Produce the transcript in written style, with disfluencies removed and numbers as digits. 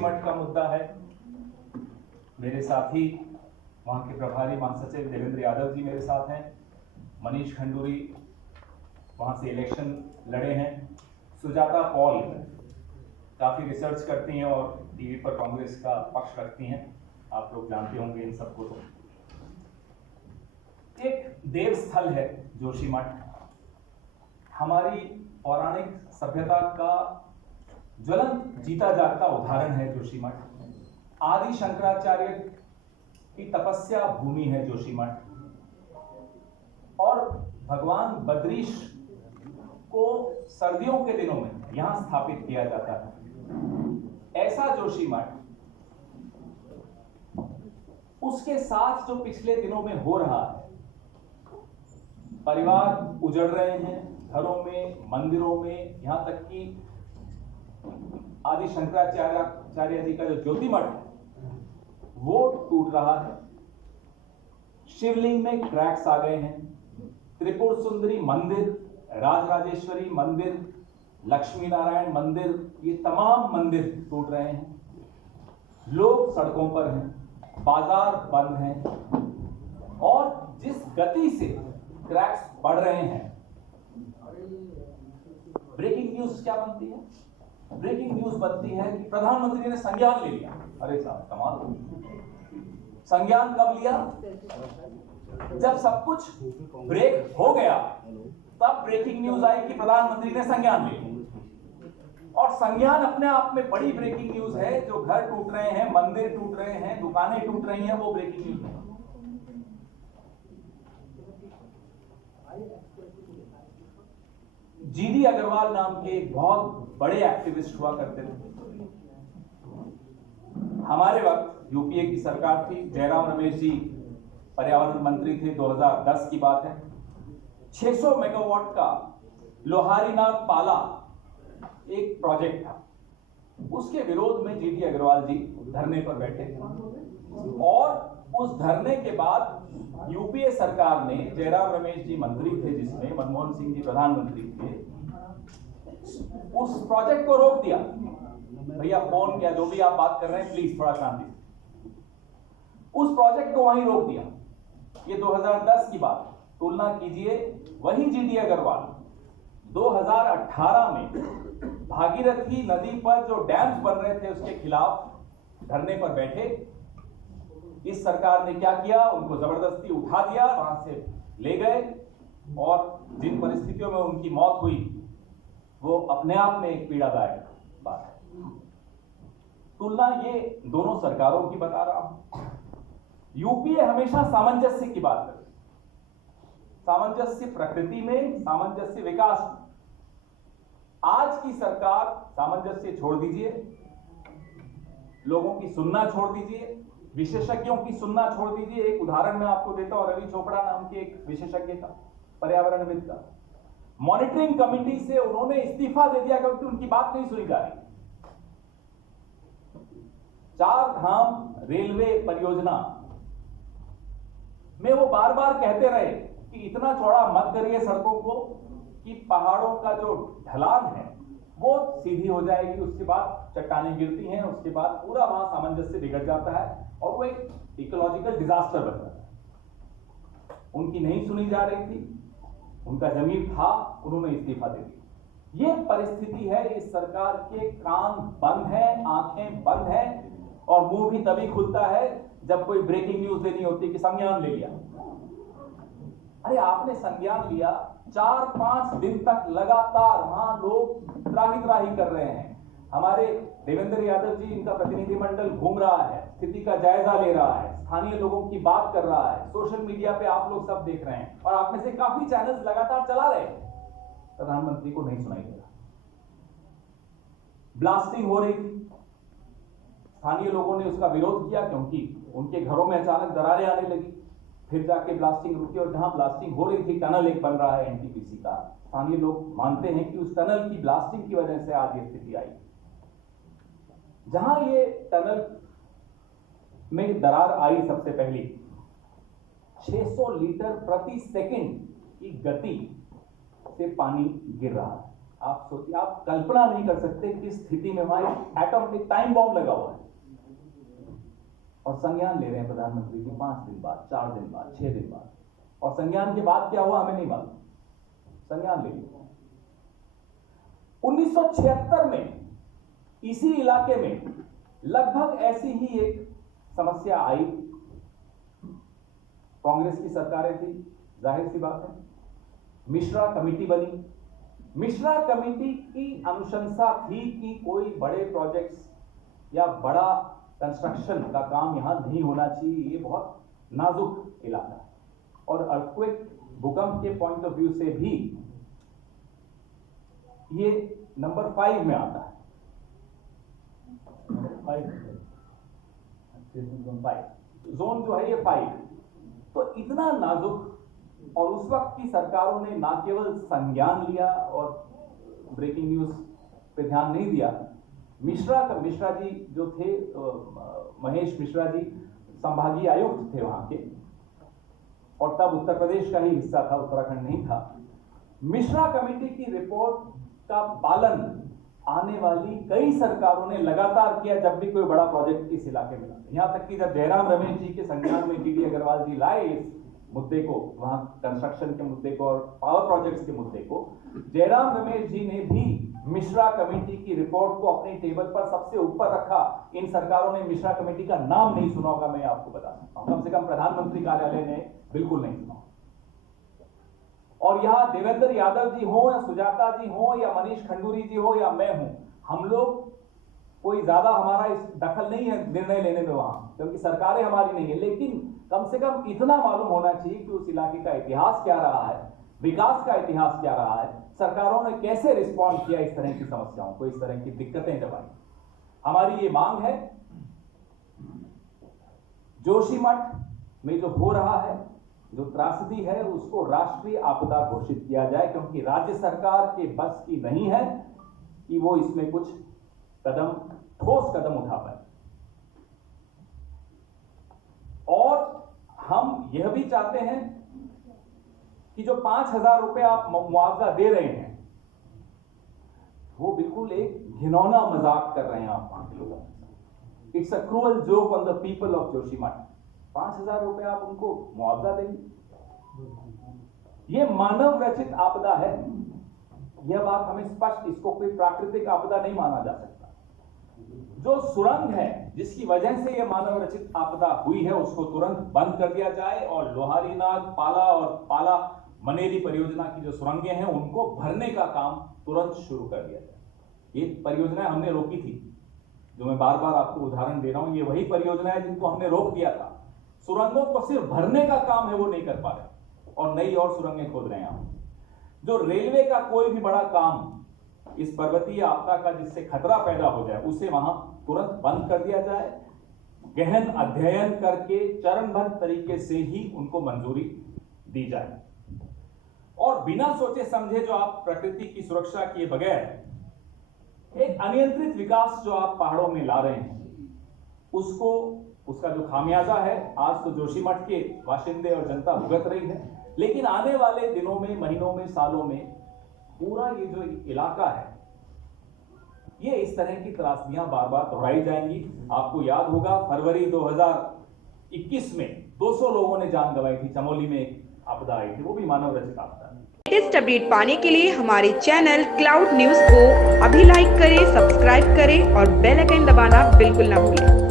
जोशीमठ का मुद्दा है। मेरे साथी वहाँ के प्रभारी महासचिव देवेंद्र यादव जी मेरे साथ हैं। मनीष खंडूरी वहाँ से इलेक्शन लड़े हैं। सुजाता पॉल काफ़ी रिसर्च करती हैं और टीवी पर कांग्रेस का पक्ष रखती हैं। आप लोग जानते होंगे इन सबको। तो एक देव स्थल है जोशीमठ, हमारी पौराणिक सभ्यता का ज्वलंत जीता जागता उदाहरण है जोशीमठ। आदि शंकराचार्य की तपस्या भूमि है जोशीमठ और भगवान बद्रीश को सर्दियों के दिनों में यहां स्थापित किया जाता है। ऐसा जोशीमठ, उसके साथ जो पिछले दिनों में हो रहा है, परिवार उजड़ रहे हैं, घरों में, मंदिरों में, यहां तक कि आदि शंकराचार्य जी का जो ज्योतिमठ है वो टूट रहा है। शिवलिंग में क्रैक्स आ गए हैं। त्रिपुर सुंदरी मंदिर, राजराजेश्वरी मंदिर, लक्ष्मी नारायण मंदिर, ये तमाम मंदिर टूट रहे हैं। लोग सड़कों पर हैं, बाजार बंद हैं और जिस गति से क्रैक्स बढ़ रहे हैं, ब्रेकिंग न्यूज क्या बनती है? ब्रेकिंग न्यूज बनती है कि प्रधानमंत्री ने संज्ञान ले लिया। अरे साहब, कमाल। संज्ञान कब लिया? जब सब कुछ ब्रेक हो गया तब ब्रेकिंग न्यूज आई कि प्रधानमंत्री ने संज्ञान ले लिया। और संज्ञान अपने आप में बड़ी ब्रेकिंग न्यूज है। जो घर टूट रहे हैं, मंदिर टूट रहे हैं, दुकानें टूट रही हैं, वो ब्रेकिंग न्यूज है। जीडी अग्रवाल नाम के एक बहुत बड़े एक्टिविस्ट हुआ करते थे। हमारे वक्त यूपीए की सरकार थी, जयराम रमेश जी पर्यावरण मंत्री थे, 2010 की बात है। 600 मेगावाट का लोहारीनाग पाला एक प्रोजेक्ट था, उसके विरोध में जीडी अग्रवाल जी धरने पर बैठे थे और उस धरने के बाद यूपीए सरकार ने, जयराम रमेश जी मंत्री थे जिसमें मनमोहन सिंह जी प्रधानमंत्री थे, उस प्रोजेक्ट को रोक दिया। भैया फोन या जो भी आप बात कर रहे हैं प्लीज थोड़ा शांति से। उस प्रोजेक्ट को वहीं रोक दिया। ये 2010 की बात। तुलना कीजिए, वही जीडी अग्रवाल 2018 में भागीरथी नदी पर जो डैम्स बन रहे थे उसके खिलाफ धरने पर बैठे। इस सरकार ने क्या किया? उनको जबरदस्ती उठा दिया, वहां से ले गए और जिन परिस्थितियों में उनकी मौत हुई वो अपने आप में एक पीड़ादायक बात है। तुलना ये दोनों सरकारों की बता रहा हूं। यूपीए हमेशा सामंजस्य की बात करती है, सामंजस्य प्रकृति में, सामंजस्य विकास में। आज की सरकार सामंजस्य छोड़ दीजिए, लोगों की सुनना छोड़ दीजिए, विशेषज्ञों की सुनना छोड़ दीजिए। एक उदाहरण मैं आपको देता हूं, रवि चोपड़ा नाम के एक विशेषज्ञ का, पर्यावरणविद का। मॉनिटरिंग कमेटी से उन्होंने इस्तीफा दे दिया क्योंकि उनकी बात नहीं सुनी जा रही। 4 धाम रेलवे परियोजना में वो बार बार कहते रहे कि इतना चौड़ा मत करिए सड़कों को कि पहाड़ों का जो ढलान है वो सीधी हो जाएगी, उसके बाद चट्टानें गिरती हैं, उसके बाद पूरा वहां सामंजस्य बिगड़ जाता है और वो एक इकोलॉजिकल डिजास्टर बन जाता है। उनकी नहीं सुनी जा रही थी, उनका जमीर था, उन्होंने इस्तीफा दे दिया। ये परिस्थिति है। इस सरकार के कान बंद हैं, आंखें बंद हैं और मुंह भी तभी खुलता है जब कोई ब्रेकिंग न्यूज देनी होती है कि संज्ञान ले लिया। अरे आपने संज्ञान लिया, 4-5 दिन तक लगातार वहां लोग त्राही कर रहे हैं। हमारे देवेंद्र यादव जी, इनका प्रतिनिधिमंडल घूम रहा है, स्थिति का जायजा ले रहा है, स्थानीय लोगों की बात कर रहा है, सोशल मीडिया पे आप लोग सब देख रहे हैं और आप में से काफी चैनल्स लगातार चला रहे हैं। प्रधानमंत्री को नहीं सुनाई दे रहा। ब्लास्टिंग हो रही थी, स्थानीय लोगों ने उसका विरोध किया क्योंकि उनके घरों में अचानक दरारें आने लगी। फिर जाके ब्लास्टिंग रुकी और जहां ब्लास्टिंग हो रही थी, टनल एक बन रहा है एनटीपीसी का, स्थानीय लोग मानते हैं कि उस टनल की ब्लास्टिंग की वजह से आज ये स्थिति आई। जहां ये टनल में दरार आई सबसे पहली, 600 लीटर प्रति सेकंड की गति से पानी गिर रहा है। आप सोचिए, आप कल्पना नहीं कर सकते किस स्थिति में वहां एटॉमिक टाइम बॉम्ब लगा हुआ है और संज्ञान ले रहे हैं प्रधानमंत्री जी 5 दिन बाद, 4 दिन बाद, 6 दिन बाद। और संज्ञान के बाद क्या हुआ हमें नहीं मालूम, संज्ञान ले लिया। 1976 में इसी इलाके में लगभग ऐसी ही एक समस्या आई। कांग्रेस की सरकारें थी, जाहिर सी बात है, मिश्रा कमेटी बनी। मिश्रा कमेटी की अनुशंसा थी कि कोई बड़े प्रोजेक्ट्स या बड़ा कंस्ट्रक्शन का काम यहां नहीं होना चाहिए, ये बहुत नाजुक इलाका है और अर्थक्वेक, भूकंप के पॉइंट ऑफ व्यू से भी ये नंबर 5 में आता है। जोन जो है ये 5, तो इतना नाजुक। और उस वक्त की सरकारों ने ना केवल संज्ञान लिया और ब्रेकिंग न्यूज पे ध्यान नहीं दिया। मिश्रा जी जो थे, महेश मिश्रा जी संभागीय आयुक्त थे वहां के, और तब उत्तर प्रदेश का ही हिस्सा था, उत्तराखंड नहीं था। मिश्रा कमेटी की रिपोर्ट का पालन आने वाली कई सरकारों ने लगातार किया जब भी कोई बड़ा प्रोजेक्ट इस इलाके में आता। यहां तक कि जब जयराम रमेश जी के संज्ञान में डी अग्रवाल जी लाए इस मुद्दे को, वहां कंस्ट्रक्शन के मुद्दे को और पावर प्रोजेक्ट्स के मुद्दे को, जयराम रमेश जी ने भी मिश्रा कमेटी की रिपोर्ट को अपने टेबल पर सबसे ऊपर रखा। इन सरकारों ने मिश्रा कमेटी का नाम नहीं सुना होगा, मैं आपको बता सकता हूं, कम से कम प्रधानमंत्री कार्यालय ने बिल्कुल नहीं सुना। और यहां देवेंद्र यादव जी हो या सुजाता जी हो या मनीष खंडूरी जी हो या मैं हूं, हम लोग कोई ज्यादा हमारा इस दखल नहीं है निर्णय लेने में वहां, क्योंकि सरकारें हमारी नहीं है। लेकिन कम से कम इतना मालूम होना चाहिए कि उस इलाके का इतिहास क्या रहा है, विकास का इतिहास क्या रहा है, सरकारों ने कैसे रिस्पॉन्ड किया इस तरह की समस्याओं को, इस तरह की दिक्कतें जब आई। हमारी ये मांग है, जोशीमठ में जो हो रहा है, जो त्रासदी है, उसको राष्ट्रीय आपदा घोषित किया जाए, क्योंकि राज्य सरकार के बस की नहीं है कि वो इसमें कुछ ठोस कदम उठा पाए। और हम यह भी चाहते हैं कि जो 5,000 रुपए आप मुआवजा दे रहे हैं, वो बिल्कुल एक घिनौना मजाक कर रहे हैं आप वहां के लोगों। It's a cruel joke on the people of Joshimath. 5,000 रुपए आप उनको मुआवजा देंगे, ये मानव रचित आपदा है। यह बात हमें स्पष्ट, इसको कोई प्राकृतिक आपदा नहीं माना जा सकता। जो सुरंग है जिसकी वजह से यह मानव रचित आपदा हुई है, उसको तुरंत बंद कर दिया जाए और लोहारीनाग, पाला और पाला मनेरी परियोजना की जो सुरंगें हैं उनको भरने का काम तुरंत शुरू कर दिया जाए। ये परियोजना हमने रोकी थी, जो मैं बार बार आपको उदाहरण दे रहा हूं, ये वही परियोजना है जिनको हमने रोक दिया था। सुरंगों को सिर्फ भरने का काम है, वो नहीं कर पा रहे और नई और सुरंगें खोद रहे हैं हम। जो रेलवे का कोई भी बड़ा काम इस पर्वतीय आपदा का जिससे खतरा पैदा हो जाए, उसे वहां तुरंत बंद कर दिया जाए। गहन अध्ययन करके चरणबद्ध तरीके से ही उनको मंजूरी दी जाए और बिना सोचे समझे जो आप प्रकृति की सुरक्षा किए बगैर एक अनियंत्रित विकास जो आप पहाड़ों में ला रहे हैं, उसका जो खामियाजा है आज तो जोशीमठ के बाशिंदे और जनता भुगत रही है। लेकिन आने वाले दिनों में, महीनों में, सालों में पूरा ये जो इलाका है, ये इस तरह की त्रासदियां बार बार दोहराई जाएंगी। आपको याद होगा फरवरी 2021 में 200 लोगों ने जान गंवाई थी, चमोली में एक आपदा आई थी, वो भी मानव रचित आपदा है। लेटेस्ट अपडेट पाने के लिए हमारे चैनल क्लाउड न्यूज को अभी लाइक करें, सब्सक्राइब करें और बेल आइकन दबाना बिल्कुल ना भूलें।